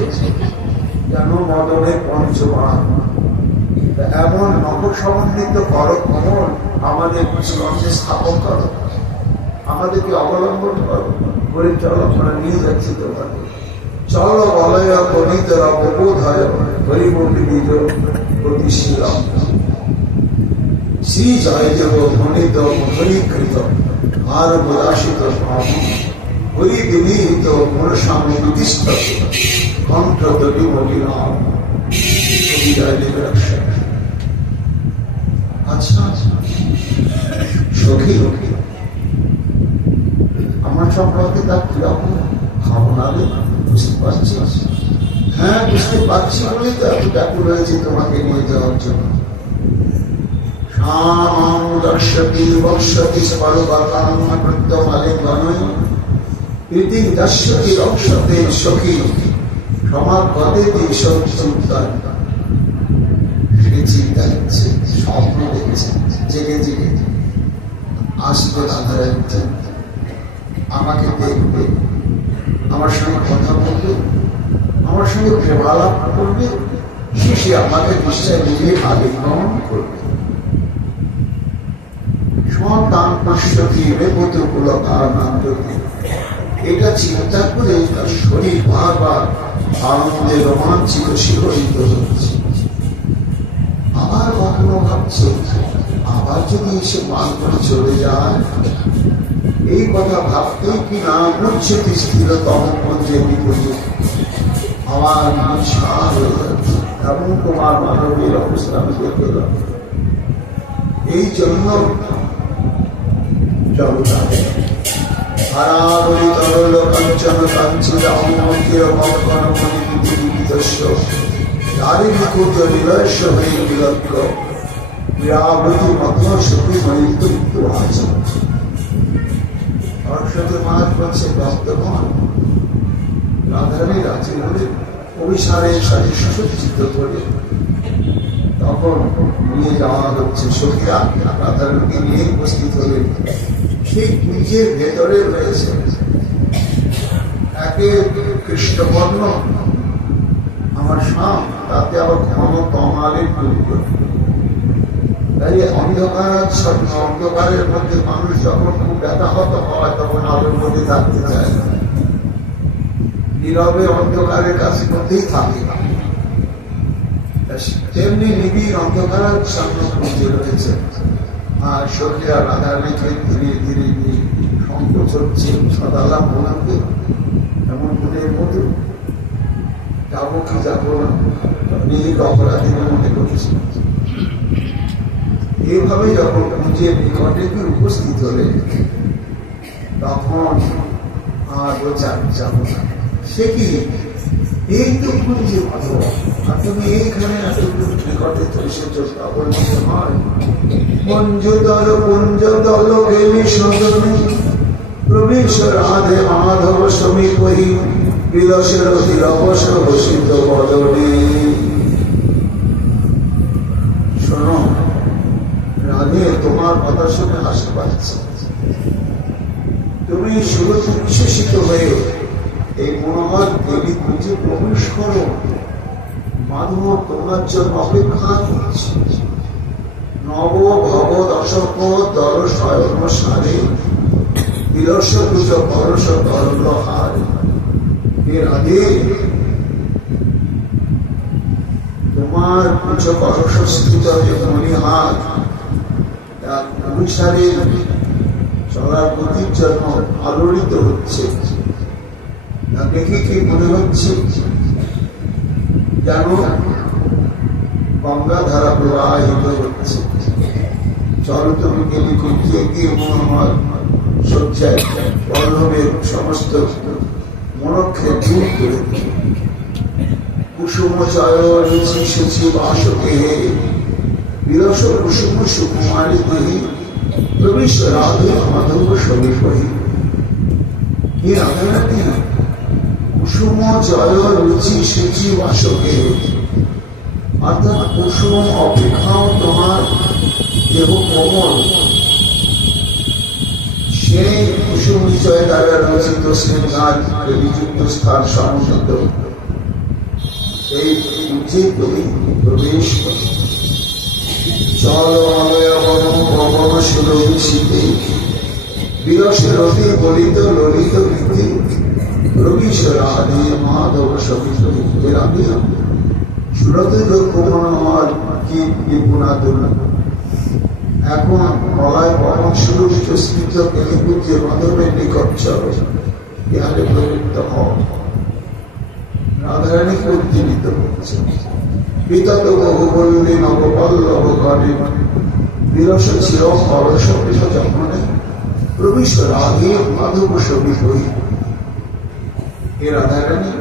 যেন মদনের পঞ্চবাণ, এমন নখ সমন্বিত করো কমল আমাদের জীবনে স্থাপন করো, আমাদেরকে অবলম্বন করো করে চলো, আমরা নিয়ে যাচ্ছি তোমাকে। চলো বলয় গণিতর অবোধয় হরিবলি বীজ গতিশীল শ্রী জয় দেব গণিত হরিকৃত আর উদাসিত হরি বিনীত মোর সামনে বিদিষ্ট কণ্ঠ তরি মলিনাম বিদায় দেবে রক্ষা। আচ্ছা সখী আমার সম্পর্কে তার কিরকম ভাবনা বুঝতে পারছিস? হ্যাঁ বুঝতে পারছি বলেই তো এত ব্যাকুল হয়েছে তোমাকে নিয়ে যাওয়ার জন্য। শ্যাম দর্শতি বর্ষতি স্পর্বাকাম প্রত্যমালিঙ্গনৈ প্রীতি দর্শতি রক্ষতে সখী সমাগতে সত্যুত্তর। চিন্তা হচ্ছে, স্বপ্ন দেখছে, জেগে জেগে আসবে রাধারানী, আমাকে দেখবে, আমার সঙ্গে কথা বলবে, আমার সঙ্গে প্রেমালাপ করবে, শেষে আমাকে নিশ্চয় নিজে আলিঙ্গন করবে। সন্তান পশ্যতি রেবতুকুলকানান্ততি, এটা চিন্তা করে তার শরীর বারবার আনন্দে রোমাঞ্চিত শিহরিত হচ্ছে। আবার কখনো ভাবছে আবার যদি এসে মান করে চলে যায়, এই কথা ভাবতেই কি না মুচ্ছতি স্থিরতম মধ্যে বিপরীত আমার সার হয়ে যাচ্ছে। এমন তোমার মানবীর অবস্থা আমি দেখে গেলাম। এই জন্য জগতারে হারাবলি তরল কাঞ্চন কাঞ্চিত অমন্দির কঙ্কণ মণিবিদস্য তারি বিকুট নিলস্য হয়ে বিলক্ষ বিরাবতী মধ্য সুখী মণিত্ব আছে। সরস্বতী মাস বলছে ভক্তগণ রাধারানী রাত্রি হলে অভিসারের সাথে সুসজ্জিত করে তখন নিয়ে যাওয়া হচ্ছে। সখীরা রাধারানীকে নিয়ে উপস্থিত হলে ঠিক নিজের ভেতরে রয়েছে একে কৃষ্ণবর্ণ আমার শাম, তাতে আবার ঘন তমালের পুজো। তাই অন্ধকারের মধ্যে মানুষ যখন খুব ব্যাথাহত হয় তখন আলোর মধ্যে থাকতে চায় না, নীরবে অন্ধকারের কাছে মধ্যেই থাকে। তেমনি নিবিড় অন্ধকার সামনে পুজো রয়েছে। আর সখীরা রাধারানীকে ধীরে ধীরে সংকোচ হচ্ছে, সদালা মনাকে এমন মনের মতো যাবো কি যাবো না, নিজেকে অপরাধী মনে করেছে। এইভাবে যখন নিজের নিকটে উপস্থিত হলে তখন আর যাবো না। সে কি এই তো পুঞ্জে ভালো, আর তুমি এইখানে নিকটে তো এসেছো, তারপর মনে হয় মঞ্জুদল পুঞ্জদল গেলি সদনে প্রবেশ রাধে মাধব সমীপহি বিলসের অতিরবশ বসিত বদনে। শোনো রাধে, তোমার কথা শুনে হাসতে পারছে। তুমি শুধু বিশেষিত হয়ে এই মনোহর দেবী পুজো প্রবেশ করো। মাধব তোমার জন্য অপেক্ষা করছে। নব ভব দশক দল শয়ন সারে বিলস পুজো পরশ তরল হার। এর আগে তোমার পুজো পরশ স্থিত যে মণিহার অভিসারে চলার গতির জন্য আলোড়িত হচ্ছে। দেখে কি মনে হচ্ছে যেন গঙ্গা ধারা প্রবাহিত হচ্ছে। চলো তুমি গেলে গিয়ে গিয়ে মনোহর শয্যায় বল্লভের সমস্ত মনক্ষে দূর করে কুসুম চয় রুচি সুচি বাসকে বিরস কুসুম সুকুমারী দেহি প্রবেশ রাধে মাধব সমীপহি। হে রাধারানী, কুসুম জয় রুচি সুচি বাসকে, অর্থাৎ কুসুম অপেক্ষাও তোমার দেহ কোমল। সেই কুসুম জয় দ্বারা রচিত শৃঙ্গার বিযুক্ত স্থান সমুদ্র এই পুজে তুমি প্রবেশ করো। চল মলয় বন পবন সুরভিষিতে বিরসের অতি বলিত ললিত গীতে প্রবেশ রাধে মাধব সমীপে। রাধে সুরত কোমল আমার কি নিপুণাতুল। এখন মলয় পবন সুরভিত স্নিগ্ধ কেলিপুজ্যে মাধবের নিকট চল, ইহারে প্রবৃত্ত হও। রাধারানীকে উজ্জীবিত করছে। বিতত বহুবল্লী নবপল্লব ঘরে বিরস চির পরশ যমনে প্রবেশ রাধে মাধব সমীপহি। হে রাধারানী,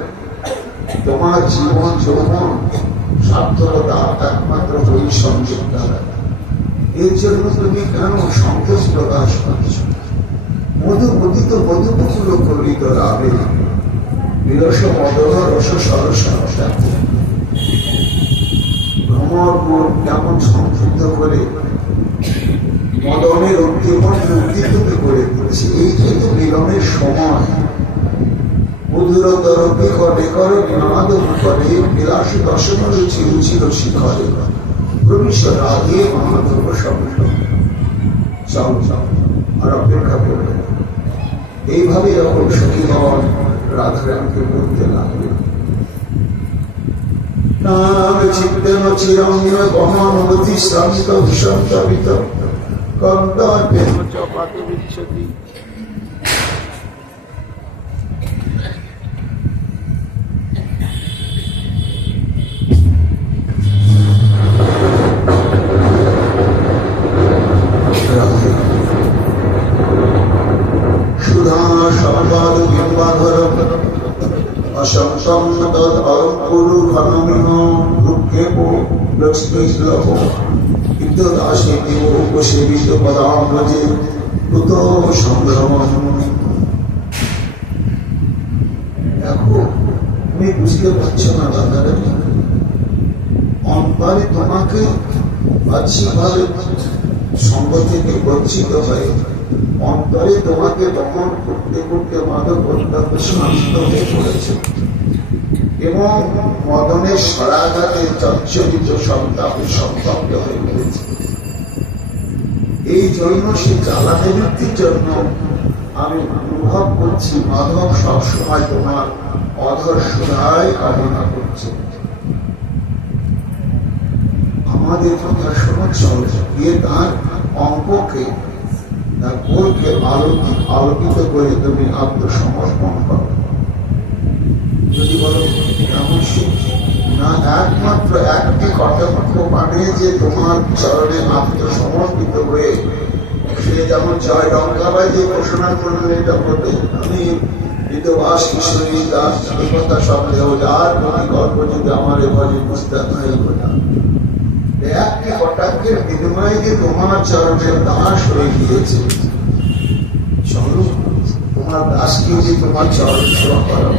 তোমার জীবন যৌবন সার্থকতা একমাত্র ওই সংযোগ দ্বারা। এর জন্য তুমি কেন সংকোচ প্রকাশ করছ? মধুমদিত মধুবকুল করিত রাবে বিরস মদন রস সরস ভ্রমণ কোমর কেমন সংযুক্ত করে মদনের উদ্দীপনকে উদ্দীপিত করে দিয়েছে। এইটাই তো মিলনের সময়। মধুরতর করে করে বিনোদ করে বিলাসী দর্শন রুচি রুচির শিখরে প্রবিশ রাধে মহাদেব সব আর অপেক্ষা করবে। এইভাবে যখন সখীগণ রাধারামকে বলতে লাগলেন, নাম চিত্তেন চিরঙ্গ বহন অতি শ্রান্ত ভূষন্তবিত কন্দর্পে চপাতে বিচ্ছতি। সুধা সংবাদ বিম্বাধরম অসংসম তদ অঙ্কুরু ঘনমিহ রুক্ষেপ লক্ষ্মীশ্লভ কিন্তু দাসে দেব উপসেবিত পদাম্বজে কৃত সংগ্রাম। দেখো, তুমি বুঝতে পারছো না দাদারা, অন্তরে তোমাকে বাহ্যিকভাবে সঙ্গ থেকে বঞ্চিত হয়ে অন্তরে তোমাকে দমন করতে করতে মাদক অত্যন্ত শান্ত হয়ে পড়েছে এবং মদনের সরাঘাতে চঞ্চলিত সন্তাপে সন্তব্ধ হয়ে পড়েছে। এই জন্য সে জ্বালাতে মুক্তির জন্য আমি অনুভব করছি মাধব সবসময় তোমার অধর সুধায় কামনা করছে। আমাদের কথা শোনা চলে গিয়ে তার অঙ্ককে তার গোলকে আলোকিত করে তুমি আত্মসমর্পণ করো। যদি বলো না, একমাত্র একটি কটাক্ষ মানে যে তোমার চরণে আত্মসমর্পিত হয়ে সে যেমন জয় ডঙ্কাবাই যে ঘোষণা করলেন, এটা বলতে আমি বিধবাস কিশোরী দাস কথা সন্দেহ যার প্রতি গল্প যদি আমার এভাবে বুঝতে হয় একটি কটাক্ষের বিনিময়ে যে তোমার চরণের দাস হয়ে গিয়েছে। চলো তোমার দাসকে যে তোমার চরণ সেবা করো,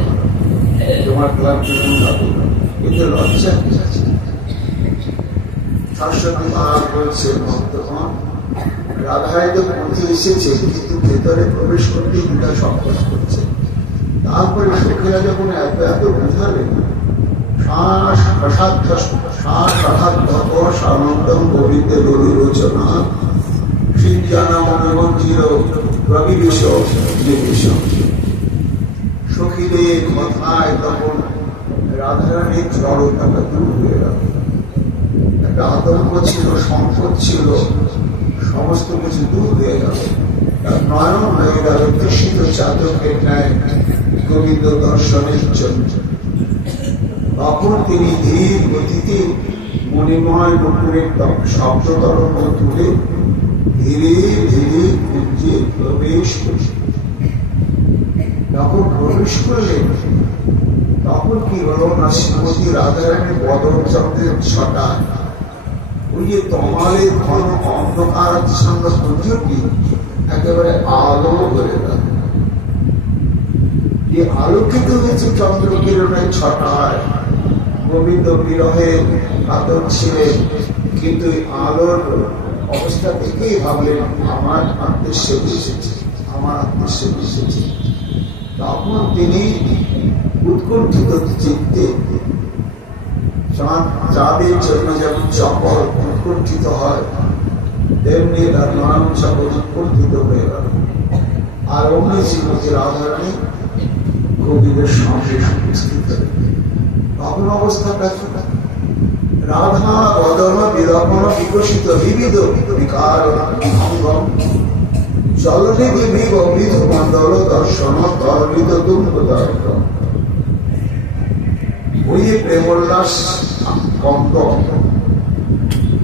তোমার ক্লান্তি কিন্তু লজ্জা কি আছে? সরস্বতী মা বলছে ভক্তগণ, রাধায় তো পৌঁছে এসেছে কিন্তু ভেতরে প্রবেশ করতে দুটা সংকোচ করছে। তারপরে সখীরা যখন এত এত বুঝালেন সানন্দম গোবিন্দের রচনা সখীদের কথায় তখন রাধারানীর জড়তাটা দূর হয়ে গেল। একটা আতঙ্ক ছিল, সংকট ছিল, সমস্ত কিছু দূর হয়ে গেল। নয়ন হয়ে গেল তৃষিত চাতকের ন্যায় গোবিন্দ দর্শনের জন্য। তখন তিনি ধীর গতিতে মণিময় নুপুরের শব্দ তরঙ্গ তুলে ধীরে ধীরে কুঞ্জে প্রবেশ করলেন। যখন প্রবেশ করলেন তখন কি হল না, শ্রীমতী রাধারানীর বদন চন্দ্রের ছটা ওই যে তমালের ঘন অন্ধকার সঙ্গে সূর্যটি একেবারে আলো করে গেল। যে আলোকিত হয়েছে চন্দ্র কিরণের ছটায়, গোবিন্দ বিরহে কাতর ছিলেন, কিন্তু আলোর অবস্থা থেকেই ভাবলেন আমার আত্মীয় এসেছে, আমার আত্মীয় এসেছে। তখন তিনি উৎকণ্ঠিত চিত্তে চাঁদের জন্য যেমন চপল উৎকণ্ঠিত হয় তেমনি তার নয়ন চপল উৎকণ্ঠিত হয়ে গেল। আর অমনি শ্রীমতী রাধারানী কবিদের সঙ্গে উপস্থিত হলেন। তখন অবস্থাটা রাধা বদন বিলপন বিকশিত বিবিধ বিকার অঙ্গম জলনিধি বিবিধ মন্ডল দর্শন তর্বিত দুম্ব দর্গ। ওই যে প্রেমোল্লাস কন্দ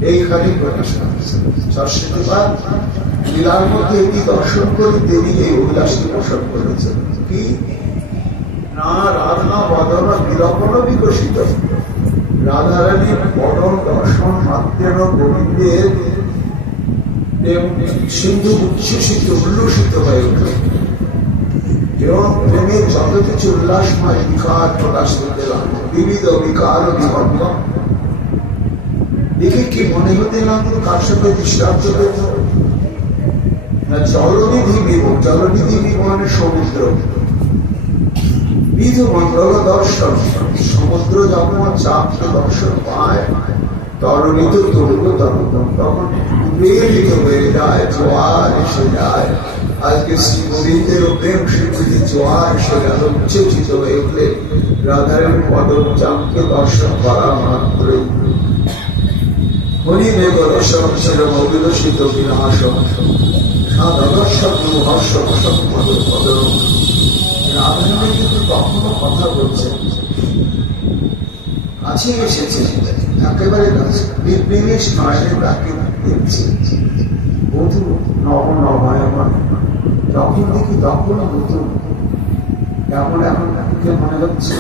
এইখানে প্রকাশ করেছে। সরস্বতীবার লীলার মধ্যে এটি দর্শন করে দেবী এই উল্লাসকে পোষণ করেছেন। কি না, রাধা বদন বিলপন বিকশিত, রাধারানীর বদন দর্শন মাত্রের গোবিন্দের সিন্ধু উচ্ছ্বসিত উল্লসিত হয়ে উঠল এবং প্রেমের যত কিছু উল্লাসময় বিকার প্রকাশ করতে লাগলো, বিবিধ বিকার বিভঙ্গ। দেখে কি মনে হতে লাগলো কার সাথে দৃষ্টান্ত পেত না জলনিধি বিভব, জলনিধি বিমানের সমুদ্র বিধ মন্ডল দর্শন, সমুদ্র যখন চাপকে দর্শন পায় তরণিত তরুণ তখন উদ্বেলিত হয়ে যায়, জোয়ার এসে যায়। আজকে শ্রী গোবিন্দের প্রেম স্বীকৃতি জোয়ার এসে গেল, উচ্চেজিত হয়ে উঠলে রাধারানী পদম চাপকে দর্শন করা মাত্র হরিমেঘ দর্শন ছিল মৌলিত বিনাশম সাদর্শন হর্ষম সম্পদ পদম। রাধারানী কিন্তু কখনো কথা বলছেন, কাছে এসেছে, একেবারে কাছে নির্বিশেষ নয়, তাকে দেখছে বধূ নবনবায়মান। যখন দেখি তখন বধূ এমন এখন তাকে মনে হচ্ছে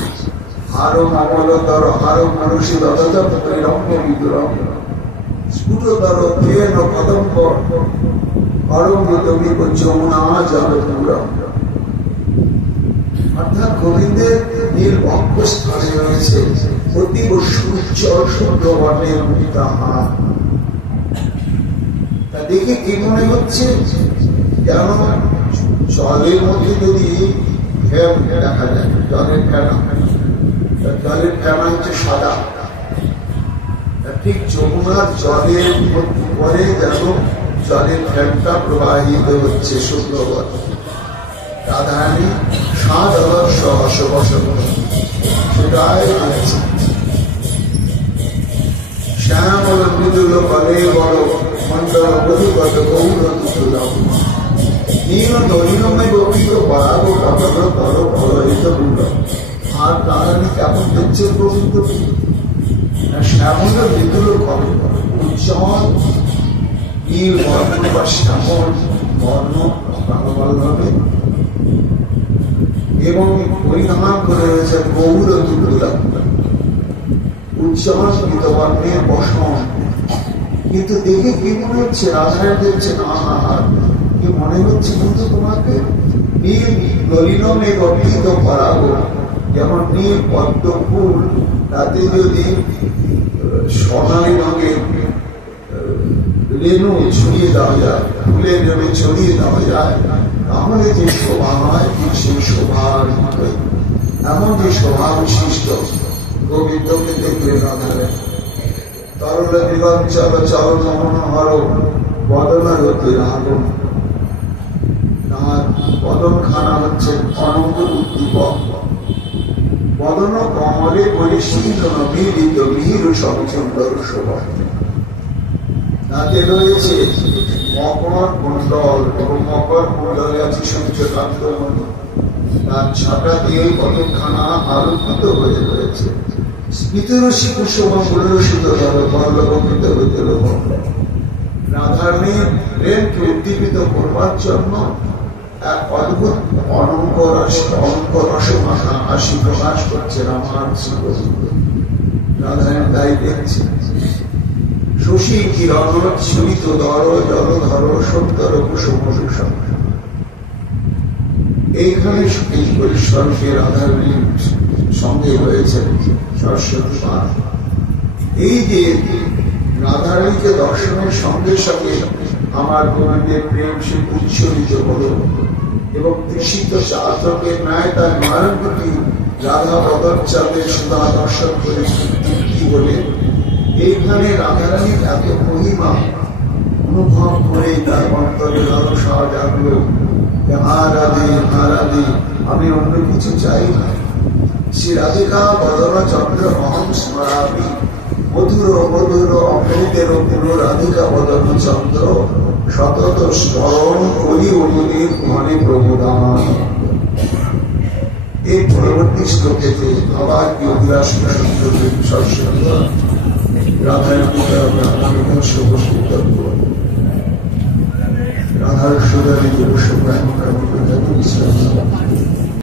আরো মমলতর, আরো মানুষী দরজা রঙ্গ বিদুরম স্ফুটতর প্রেম কদম্ব অরঙ্গতমিব যমুনা জলপুরম। অর্থাৎ গোবিন্দের নীল বক্ষস্থলে রয়েছে অতীব সুউজ্জ্বল শুভ্রবর্ণের মুক্তা হাত। তা দেখে কি মনে হচ্ছে কেন জলের মধ্যে যদি দেখা যায়, জলের ফেনা, জলের ফেনা হচ্ছে সাদা, ঠিক যমুনার জলের পরে যেন জলের ফ্যানটা প্রবাহিত হচ্ছে শুভ্রবর্ণ। রাধারানী সাদর্শ হর্ষবশ সেটাই রয়েছে। শ্যামল মৃদুল বলে বড় মন্ডল বধুগত গৌর দুর্লভ নীল নলিনময় গভীর পরাগ কটক তর ফলিত গুণ। আর রাধারানী কেমন দেখছেন গোবিন্দ, শ্যামল মৃদুল বলে উজ্জ্বল নীল বর্ণ বা শ্যামল বর্ণ প্রাণবল্লভে এবং পরিধান করে রয়েছে গৌর দুর্লভ উজ্জ্বল স্মিতবর্ণের বসন। কিন্তু দেখে কি মনে হচ্ছে, রাধারানী দেখছে না কি মনে হচ্ছে কিন্তু তোমাকে নীল নলিনমে গঠিত পরাগো, যেমন নীল পদ্ম ফুল তাতে যদি সোনালী রঙের রেণু ছড়িয়ে দেওয়া যায়, ফুলের রেণু ছড়িয়ে দেওয়া যায়, তাহলে যে শোভা হয় ঠিক সেই শোভার মতোই এমন যে শোভা বিশিষ্ট গোবিন্দকে দেখলে রাধারানী তরল নিরঞ্চল চরণ মনোহর বদনার হতে রাগন। তার বদন খানা হচ্ছে অনন্ত উদ্দীপক, বদন কমলে পরিশীল মিলিত মিহির সমচন্দর শোভা। তাতে রয়েছে মকর কুণ্ডল এবং মকর কুণ্ডলে আছে সূর্যকান্তমণি, তার ছটা দিয়ে কতখানা আলোকিত হয়ে রয়েছে। স্মিতরসী কুসুম গুণরসিত বল্লভকৃত হইতে রাধারানীর প্রেমকে উদ্দীপিত করবার জন্য এক অদ্ভুত অনঙ্ক রসমাখা হাসি প্রকাশ করছে আমার শ্রী গোবিন্দ। রাধারানী তাই দেখছে শশী কিরণ সুরিত দর জলধর সুন্দর কুসুম সুষম। এইখানে ঈশ্বরকে রাধারানীর সঙ্গে হয়েছে সরস্বতী মা। এই যে রাধারানীকে দর্শনের সঙ্গে সঙ্গে আমার গোবিন্দের প্রেম সে উচ্ছরিত হল এবং তৃষিত চাতকের ন্যায় তার নয়ন দুটি রাধা বদরচাঁদের সুধা দর্শন করে তৃপ্তি বলে এইখানে রাধারানীর এত মহিমা অনুভব করে তার অন্তরে লালসা জাগল। হারাধে আমি অন্য কিছু চাই না। শ্রী রাধিকা বদন চন্দ্র অহং স্মরামি মধুর মধুর অমৃতের পুরো রাধিকা বদন চন্দ্র সতত স্মরণ করি অনুদীপ মনে প্রবোদান। এই পরবর্তী শ্লোকেতে আবার কি অভিলাষ রাধার সুদারি